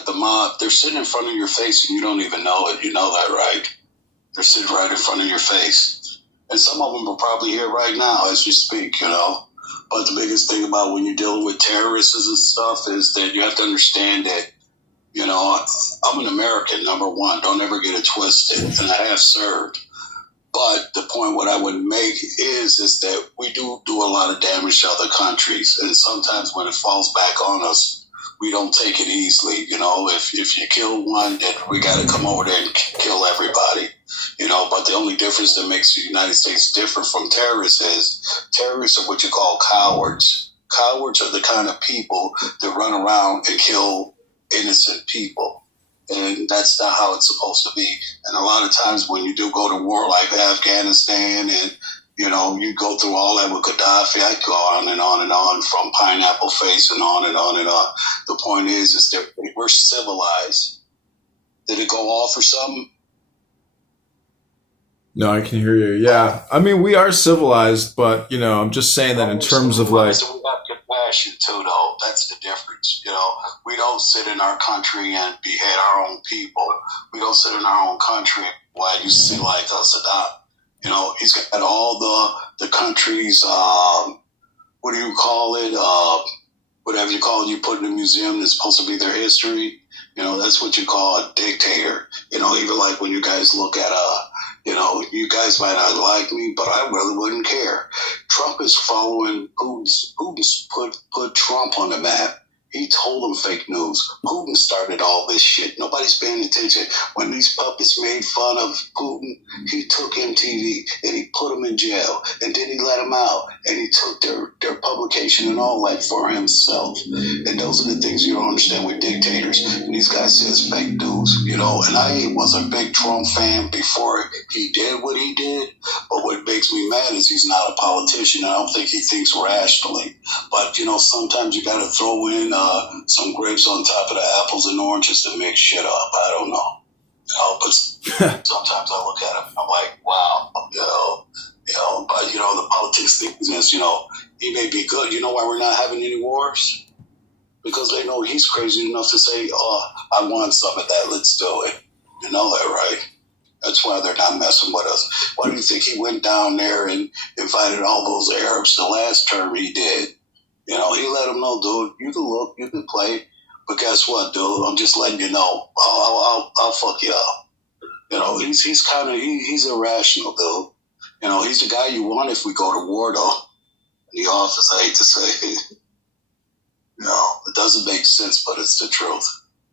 like the mob, they're sitting in front of your face and you don't even know it. You know that, right? They're sitting right in front of your face. And some of them are probably here right now as we speak, you know. But the biggest thing about when you're dealing with terrorists and stuff is that you have to understand that, you know, I'm an American, number one. Don't ever get it twisted. And I have served. But the point what I would make is that we do a lot of damage to other countries. And sometimes when it falls back on us, we don't take it easily. You know, if you kill one, then we got to come over there and kill everybody. You know, but the only difference that makes the United States different from terrorists is terrorists are what you call cowards. Cowards are the kind of people that run around and kill innocent people. And that's not how it's supposed to be. And a lot of times when you do go to war like Afghanistan and, you know, you go through all that with Gaddafi, I go on and on and on from Pineapple Face and on and on and on. The point is that we're civilized. Did it go off or something? No, I can hear you. Yeah. I mean, we are civilized, but, you know, I'm just saying that in terms of like... We have compassion too, though. That's the difference. You know, we don't sit in our country and behead our own people. We don't sit in our own country while you see like Saddam. You know, he's got all the countries, what do you call it? Whatever you call it, you put in a museum that's supposed to be their history. You know, that's what you call a dictator. You know, even like when you guys look at you know, you guys might not like me, but I really wouldn't care. Trump is following Putin's. Putin's put Trump on the map. He told them fake news. Putin started all this shit. Nobody's paying attention. When these puppets made fun of Putin, he took MTV and he put them in jail. And then he let them out. And he took their publication and all that for himself. And those are the things you don't understand with dictators. And these guys says fake news, you know. And I was a big Trump fan before he did what he did. But what makes me mad is he's not a politician. I don't think he thinks rationally. But, you know, sometimes you got to throw in some grapes on top of the apples and oranges to mix shit up. I don't know. You know, but sometimes I look at him, I'm like, wow, you know, but, you know, the politics thing is, you know, he may be good. You know why we're not having any wars? Because they know he's crazy enough to say, oh, I want some of that. Let's do it. You know that, right? That's why they're not messing with us. Why do you think he went down there and invited all those Arabs the last term he did? You know, he let them know, dude, you can look, you can play, but guess what, dude? I'm just letting you know, I'll fuck you up. You know, he's kind of, he's irrational, dude. You know, he's the guy you want if we go to war, though. In the office, I hate to say, you know, it doesn't make sense, but it's the truth.